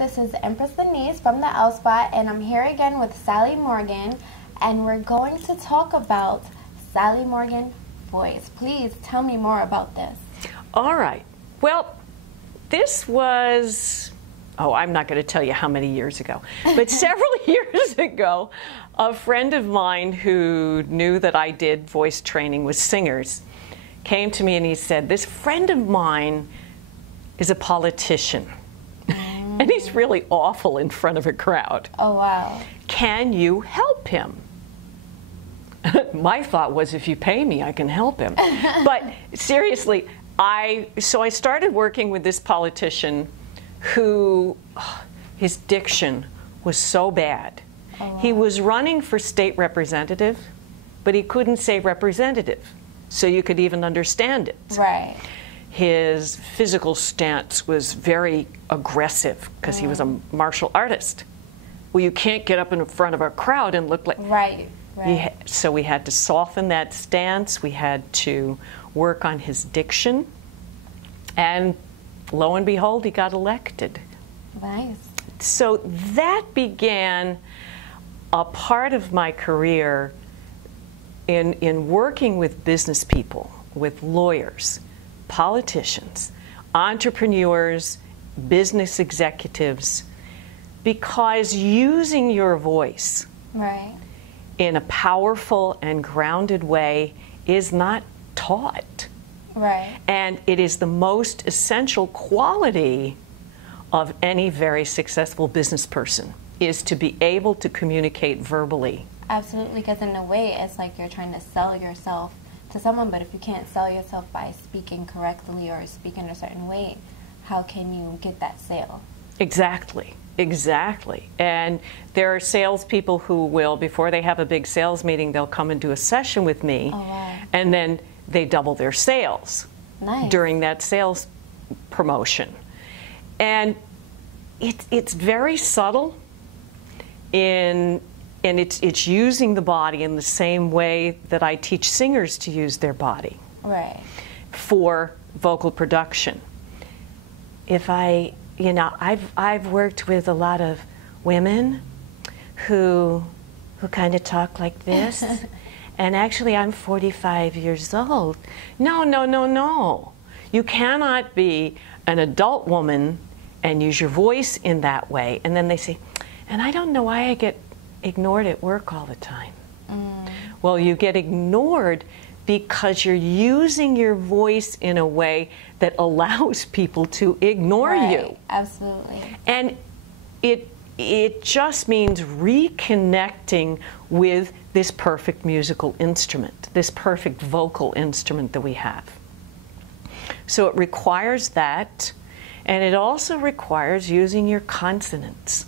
This is Empress Lanice from the L Spot, and I'm here again with Sally Morgan, and we're going to talk about Sally Morgan voice. Please tell me more about this. All right. Well, this was, I'm not going to tell you how many years ago, but several years ago, a friend of mine who knew that I did voice training with singers came to me and he said, this friend of mine is a politician. And he's really awful in front of a crowd. Oh, wow. Can you help him? My thought was, if you pay me, I can help him. But seriously, so I started working with this politician who, his diction was so bad. Oh, wow. He was running for state representative, but he couldn't say representative, so you could even understand it. Right. His physical stance was very aggressive because he was a martial artist. Well, you can't get up in front of a crowd and look like... Right, right. So we had to soften that stance. We had to work on his diction. And lo and behold, he got elected. Nice. So that began a part of my career in working with business people, with lawyers, politicians, entrepreneurs, business executives, because using your voice in a powerful and grounded way is not taught. Right. And it is the most essential quality of any very successful business person, is to be able to communicate verbally. Absolutely, because in a way it's like you're trying to sell yourself to someone, but if you can't sell yourself by speaking correctly or speaking a certain way, how can you get that sale? Exactly, exactly. And there are salespeople who will, before they have a big sales meeting, they'll come and do a session with me, and then they double their sales during that sales promotion. And it's very subtle and it's using the body in the same way that I teach singers to use their body for vocal production. If I've worked with a lot of women who kind of talk like this, and actually I'm 45 years old. No. You cannot be an adult woman and use your voice in that way. And then they say, and I don't know why I get ignored at work all the time. Well, you get ignored because you're using your voice in a way that allows people to ignore you. Absolutely. And it just means reconnecting with this perfect musical instrument, this perfect vocal instrument that we have. So it requires that, and it also requires using your consonants.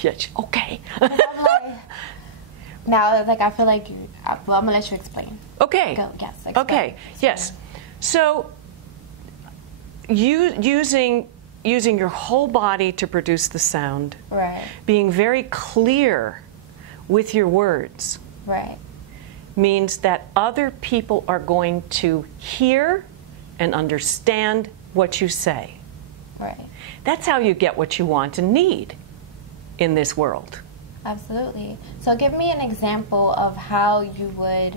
Yes, okay. Now, I feel like well, I'm going to let you explain. Okay. Go, yes. Explain. Okay, yes. So, using your whole body to produce the sound. Right. Being very clear with your words. Right. Means that other people are going to hear and understand what you say. Right. That's how you get what you want and need in this world. Absolutely. So give me an example of how you would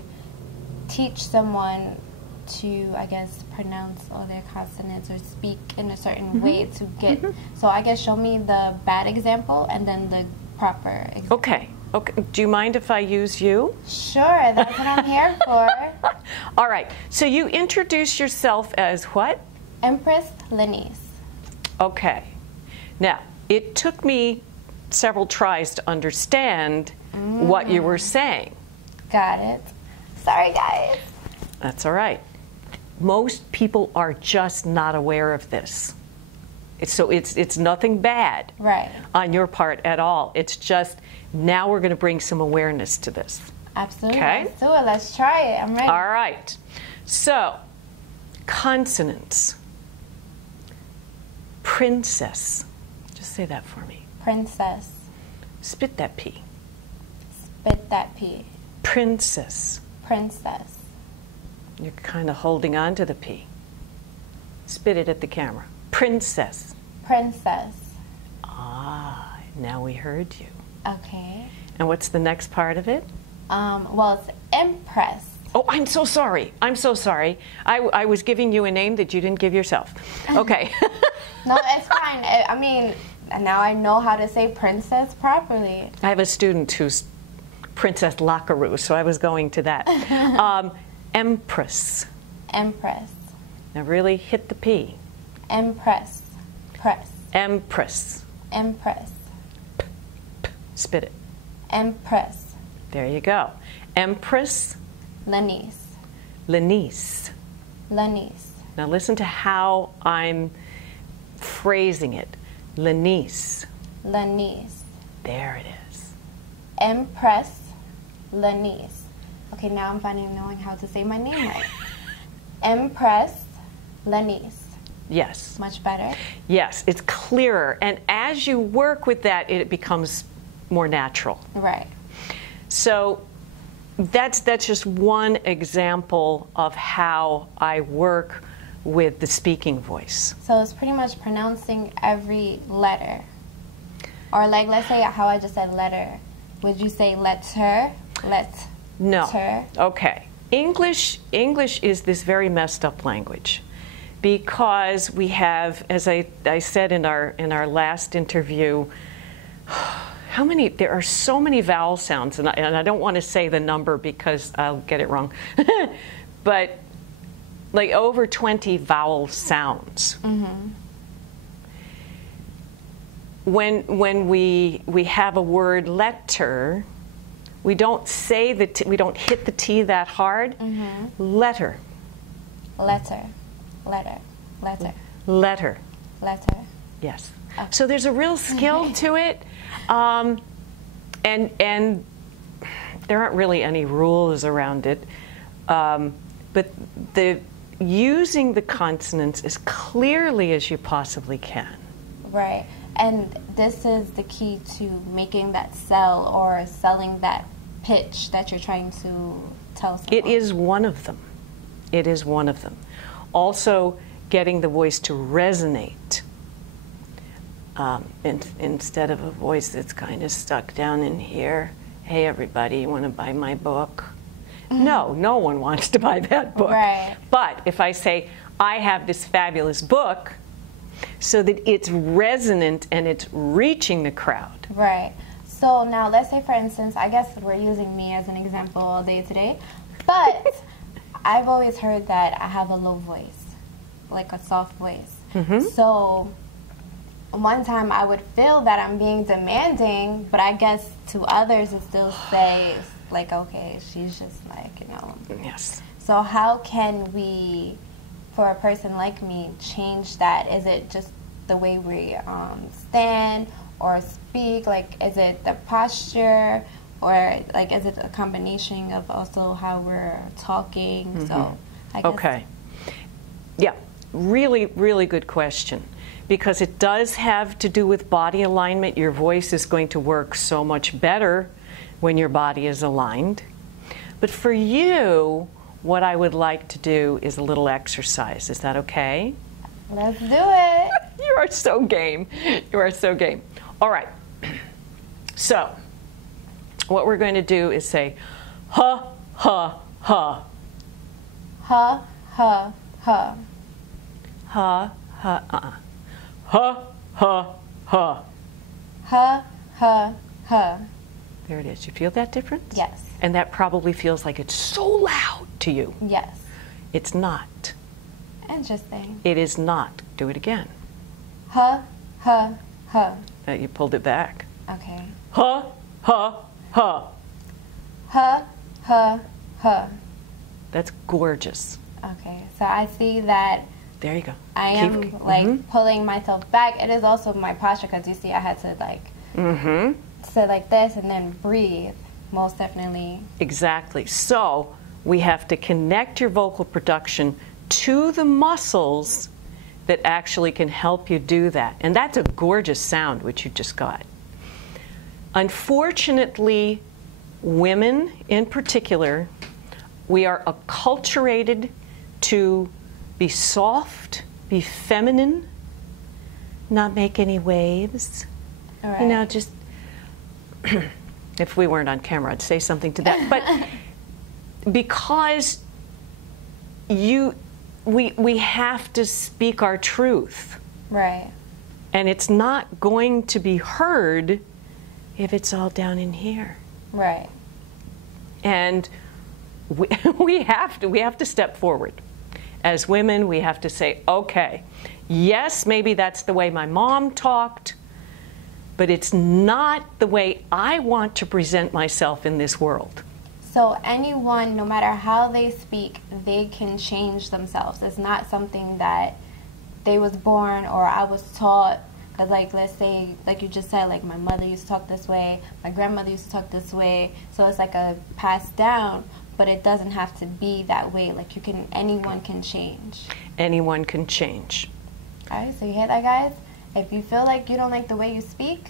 teach someone to, I guess, pronounce all their consonants or speak in a certain way to get... So I guess show me the bad example and then the proper example. Okay. Do you mind if I use you? Sure, that's what I'm here for. All right. So you introduce yourself as what? Empress Lanice. Okay. Now, it took me several tries to understand what you were saying. Got it. Sorry, guys. That's all right. Most people are just not aware of this. So it's nothing bad on your part at all. It's just now we're going to bring some awareness to this. Absolutely. Okay? Let's do it. Let's try it. I'm ready. All right. So, consonants. Princess. Just say that for me. Princess. Spit that P. Spit that P. Princess. Princess. You're kind of holding on to the P. Spit it at the camera. Princess. Princess. Ah, now we heard you. Okay. And what's the next part of it? Well, it's Empress. Oh, I'm so sorry. I'm so sorry. I was giving you a name that you didn't give yourself. Okay. No, it's fine. I mean, now I know how to say princess properly. I have a student who's Princess Lackaroo, so I was going to that. Empress. Empress. Now really hit the P. Empress. Press. Empress. Empress. Spit it. Empress. There you go. Empress Lanice. Lanice. Lanice. Now listen to how I'm phrasing it. Lanice. Lanice. There it is. Empress Lanice. Okay, now I'm finally knowing how to say my name right. Empress Lanice. Yes. Much better? Yes, it's clearer. And as you work with that, it becomes more natural. Right. So that's just one example of how I work with the speaking voice. So it's pretty much pronouncing every letter. Or like, let's say how I just said letter. Would you say letter? No. Ter? Okay. English is this very messed up language because we have, as I said in our last interview, there are so many vowel sounds, and I don't want to say the number because I'll get it wrong, but like over 20 vowel sounds. Mm-hmm. When we have a word letter, we don't say we don't hit the T that hard. Mm-hmm. Letter. Letter. Letter. Letter. Letter. Letter. Yes. Okay. So there's a real skill to it, and there aren't really any rules around it, but using the consonants as clearly as you possibly can. Right. And this is the key to making that sell or selling that pitch that you're trying to tell someone. It is one of them. It is one of them. Also, getting the voice to resonate instead of a voice that's kind of stuck down in here. Hey, everybody, you want to buy my book? No one wants to buy that book. Right. But if I say, I have this fabulous book, so that it's resonant and it's reaching the crowd. Right. So now let's say, for instance, I guess we're using me as an example all day today, but I've always heard that I have a low voice, like a soft voice. Mm-hmm. So one time I would feel that I'm being demanding, but I guess to others it still says, like, okay, she's just like, you know. Yes. So how can we, for a person like me, change that? Is it just the way we stand or speak? Like, is it the posture? Or, like, is it a combination of also how we're talking? Mm-hmm. So, I guess. Okay. Yeah, really, really good question. Because it does have to do with body alignment. Your voice is going to work so much better when your body is aligned. But for you, what I would like to do is a little exercise. Is that okay? Let's do it. You are so game. You are so game. All right. So, what we're going to do is say, ha, ha, ha. Ha, ha, ha. Ha, ha, Ha, ha, ha. Ha, ha, ha. There it is. You feel that difference? Yes. And that probably feels like it's so loud to you. Yes. It's not. Interesting. It is not. Do it again. Ha, ha, ha. You pulled it back. Okay. Ha, ha, ha. Ha, ha, ha. That's gorgeous. Okay. So I see that. There you go. I am like pulling myself back. It is also my posture because you see I had to like sit like this and then breathe. Most definitely. Exactly. So we have to connect your vocal production to the muscles that actually can help you do that. And that's a gorgeous sound, which you just got. Unfortunately, women in particular, we are acculturated to be soft, be feminine, not make any waves. All right. You know, just, if we weren't on camera, I'd say something to that. But because we have to speak our truth. Right. And it's not going to be heard if it's all down in here. Right. And we have to step forward. As women, we have to say, okay, yes, maybe that's the way my mom talked, but it's not the way I want to present myself in this world. So anyone, no matter how they speak, they can change themselves. It's not something that they was born or I was taught. Because, like, let's say, like you just said, like, my mother used to talk this way, my grandmother used to talk this way. So it's like a passed down, but it doesn't have to be that way. Like, anyone can change. Anyone can change. All right, so you hear that, guys? If you feel like you don't like the way you speak,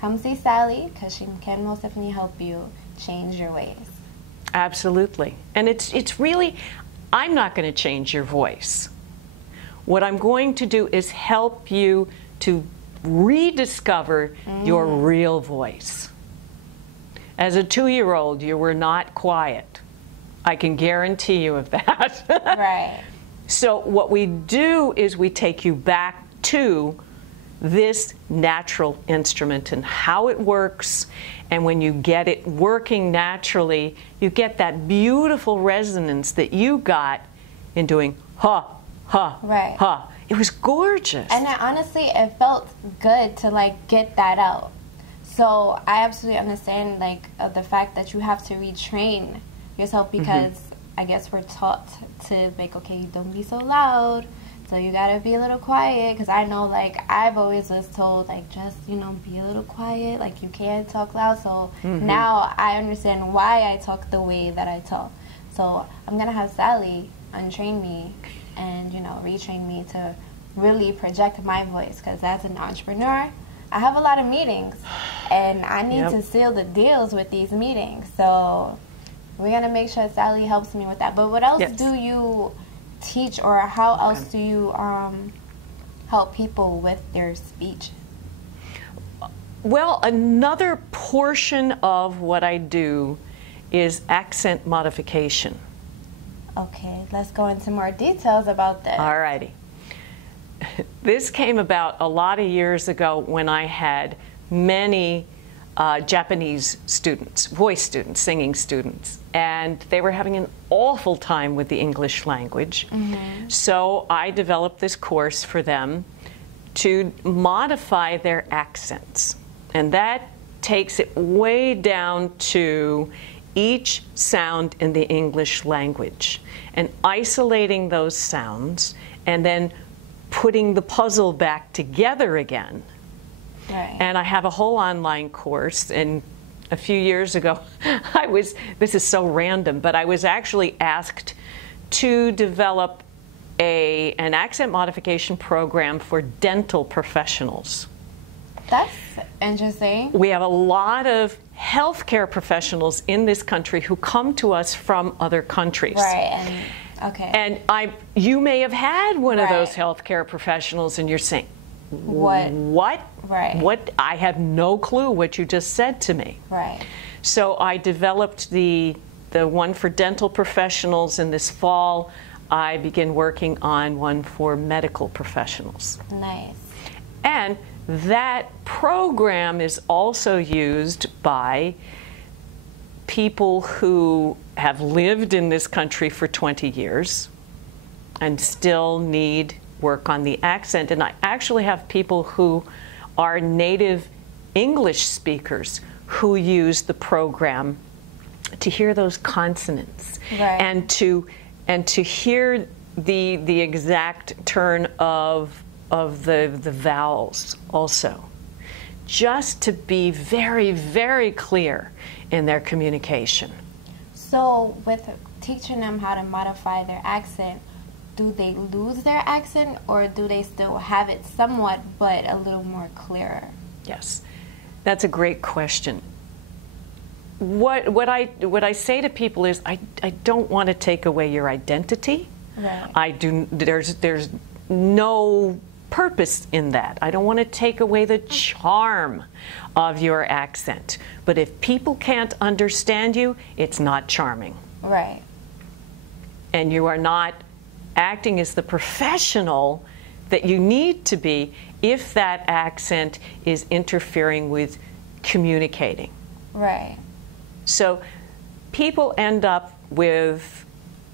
come see Sally, because she can most definitely help you change your ways. Absolutely. And it's really, I'm not going to change your voice. What I'm going to do is help you to rediscover your real voice. As a 2-year-old, you were not quiet. I can guarantee you of that. Right. So what we do is we take you back to this natural instrument and how it works. And when you get it working naturally, you get that beautiful resonance that you got in doing ha, ha, right. ha. It was gorgeous. And honestly, it felt good to, like, get that out. So I absolutely understand, like, the fact that you have to retrain yourself because I guess we're taught to, like, okay, don't be so loud. So you gotta be a little quiet, because I know, like, I've always was told, like, just, you know, be a little quiet, like, you can't talk loud. So now I understand why I talk the way that I talk. So I'm gonna have Sally untrain me and, you know, retrain me to really project my voice, because as an entrepreneur, I have a lot of meetings, and I need to seal the deals with these meetings. So we're gonna make sure Sally helps me with that. But what else do you teach, or how else do you help people with their speech? Well, another portion of what I do is accent modification. Okay, let's go into more details about this. All righty. This came about a lot of years ago when I had many Japanese students, voice students, singing students, and they were having an awful time with the English language. So I developed this course for them to modify their accents. And that takes it way down to each sound in the English language and isolating those sounds and then putting the puzzle back together again. Right. And I have a whole online course, and a few years ago this is so random, but I was actually asked to develop an accent modification program for dental professionals. That's interesting. We have a lot of healthcare professionals in this country who come to us from other countries. Right, and okay. And you may have had one of those healthcare professionals and you're saying, What? Right. What? I have no clue what you just said to me. Right. So I developed the one for dental professionals, and this fall I begin working on one for medical professionals. Nice. And that program is also used by people who have lived in this country for 20 years and still need work on the accent. And I actually have people who are native English speakers who use the program to hear those consonants and to hear the exact turn of the vowels also, just to be very, very clear in their communication. So with teaching them how to modify their accent, do they lose their accent, or do they still have it somewhat but a little more clearer? Yes, that's a great question. What I say to people is I don't want to take away your identity. Right. There's no purpose in that. I don't want to take away the charm of your accent. But if people can't understand you, it's not charming. Right. And you are not acting as the professional that you need to be if that accent is interfering with communicating. Right. So people end up with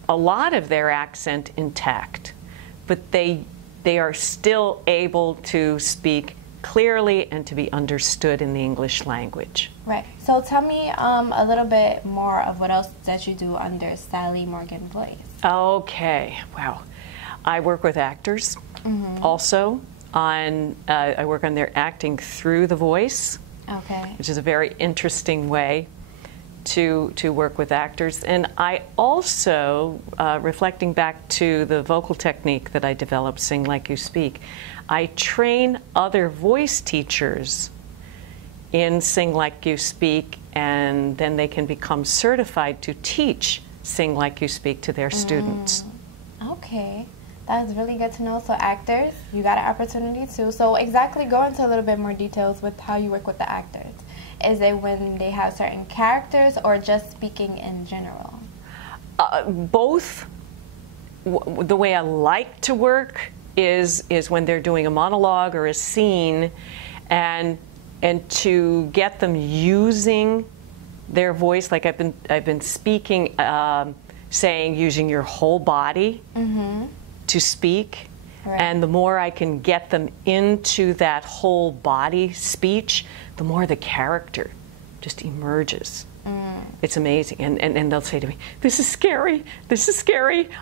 a lot of their accent intact, but they are still able to speak clearly and to be understood in the English language. Right. So tell me a little bit more of what else that you do under Sally Morgan Voice. Okay. Wow. I work with actors also. I work on their acting through the voice, which is a very interesting way to work with actors. And I also, reflecting back to the vocal technique that I developed, Sing Like You Speak, I train other voice teachers in Sing Like You Speak, and then they can become certified to teach Sing Like You Speak to their students. Okay. That's really good to know. So actors, you got an opportunity too. So exactly, go into a little bit more details with how you work with the actors. Is it when they have certain characters or just speaking in general? Both. The way I like to work is when they're doing a monologue or a scene, and to get them using their voice, like I've been speaking, saying using your whole body to speak. Right. And the more I can get them into that whole body speech, the more the character just emerges. It's amazing. And they'll say to me, this is scary,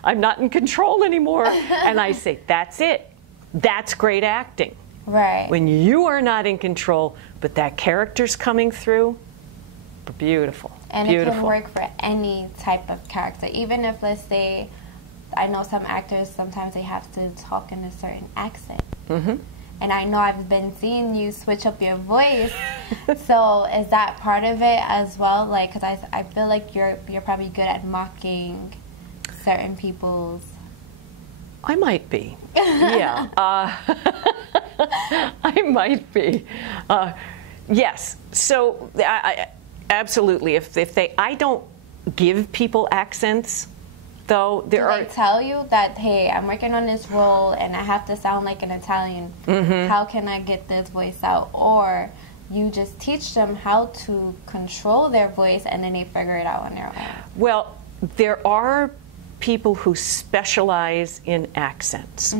I'm not in control anymore. And I say, that's it. That's great acting. Right. When you are not in control, but that character's coming through, beautiful. And beautiful. It can work for any type of character. Even if, let's say, I know some actors, sometimes they have to talk in a certain accent. And I know I've been seeing you switch up your voice. So is that part of it as well? Like, because I feel like you're probably good at mocking certain people's... I might be. Yeah. I might be. Yes. So I absolutely. If they, I don't give people accents. Though there Do they tell you that, hey, I'm working on this role and I have to sound like an Italian. How can I get this voice out? Or you just teach them how to control their voice and then they figure it out on their own? Well, there are people who specialize in accents.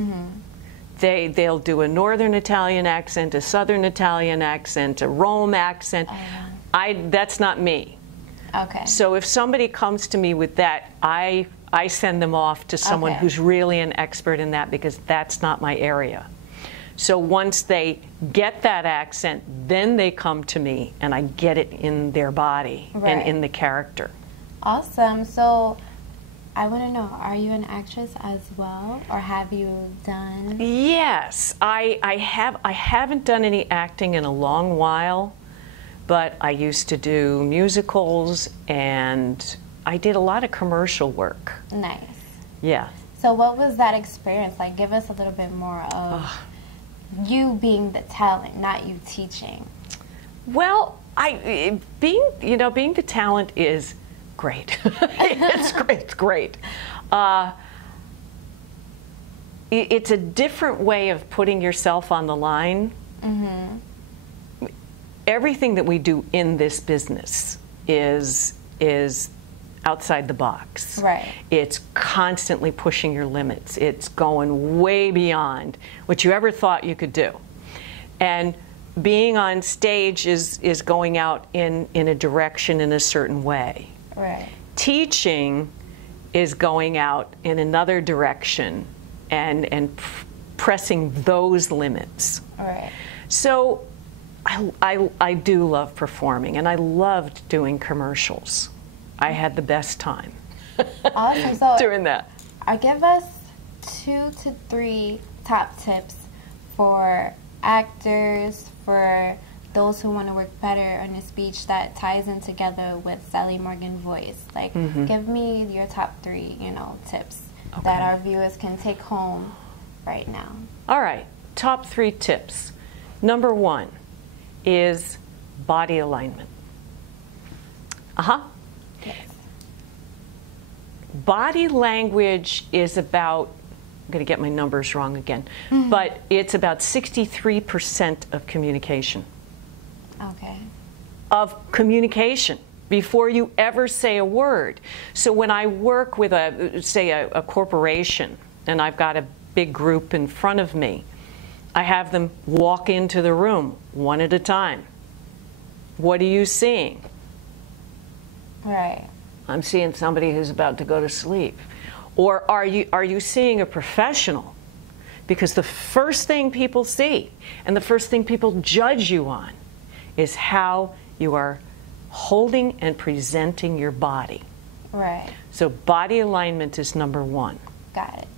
They'll do a Northern Italian accent, a Southern Italian accent, a Rome accent. That's not me. Okay. So if somebody comes to me with that, I send them off to someone who's really an expert in that, because that's not my area. So once they get that accent, then they come to me and I get it in their body and in the character. Awesome. So I want to know, are you an actress as well, or have you done? Yes, I haven't done any acting in a long while, but I used to do musicals and I did a lot of commercial work. Nice. Yeah. So what was that experience like? Give us a little bit more of you being the talent, not you teaching. Well, being the talent is great. It's great. It's a different way of putting yourself on the line. Everything that we do in this business is outside the box. Right. It's constantly pushing your limits. It's going way beyond what you ever thought you could do. And being on stage is going out in a direction in a certain way. Right. Teaching is going out in another direction and pressing those limits. Right. So I do love performing, and I loved doing commercials. I had the best time awesome. So doing that. Give us 2 to 3 top tips for actors, for those who want to work better on a speech that ties in together with Sally Morgan Voice. Like, give me your top 3, tips that our viewers can take home right now. All right. top 3 tips. Number 1 is body alignment. Yes. Body language is about, I'm going to get my numbers wrong again, but it's about 63% of communication. Okay. Of communication before you ever say a word. So when I work with a corporation and I've got a big group in front of me, I have them walk into the room one at a time. What are you seeing? Right. I'm seeing somebody who's about to go to sleep. Or are you seeing a professional? Because the first thing people see and the first thing people judge you on is how you are holding and presenting your body. Right. So body alignment is number 1. Got it.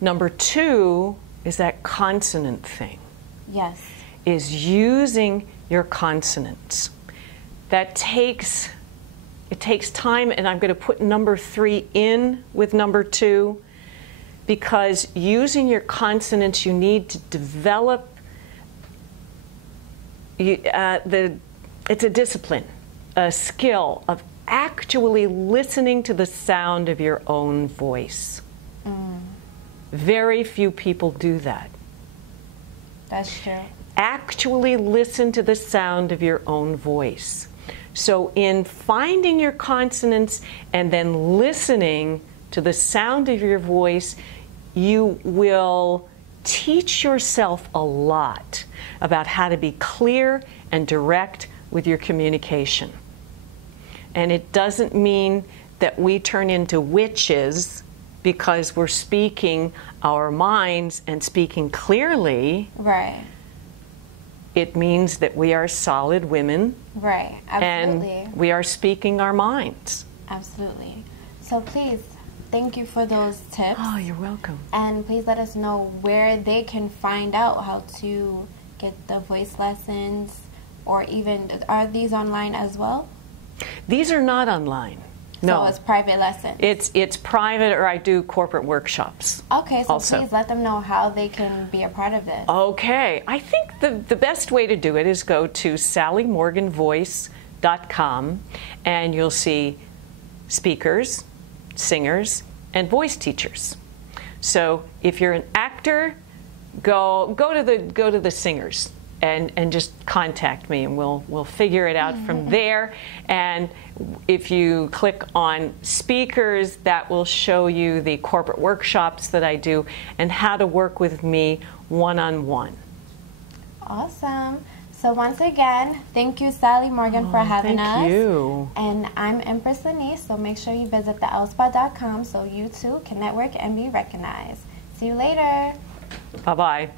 Number 2 is that consonant thing. Yes. Is using your consonants. That takes time, and I'm going to put number 3 in with number 2, because using your consonants, you need to develop it's a discipline, a skill of actually listening to the sound of your own voice. Very few people do that. That's true. Actually listen to the sound of your own voice. So in finding your consonants and then listening to the sound of your voice, you will teach yourself a lot about how to be clear and direct with your communication. And it doesn't mean that we turn into witches because we're speaking our minds and speaking clearly. Right. It means that we are solid women. Right, absolutely. And we are speaking our minds. Absolutely. So please, thank you for those tips. Oh, you're welcome. And please let us know where they can find out how to get the voice lessons, or even, are these online as well? These are not online. No. So it's private lessons? It's private, or I do corporate workshops. Okay, so also. Please let them know how they can be a part of this. Okay. I think the best way to do it is go to sallymorganvoice.com, and you'll see speakers, singers, and voice teachers. So if you're an actor, go to the singers. And just contact me, and we'll figure it out from there. And if you click on speakers, that will show you the corporate workshops that I do and how to work with me one-on-one. Awesome. So once again, thank you, Sally Morgan, for having us. Thank you. And I'm Empress Lanice, so make sure you visit theoutspot.com so you too can network and be recognized. See you later. Bye-bye.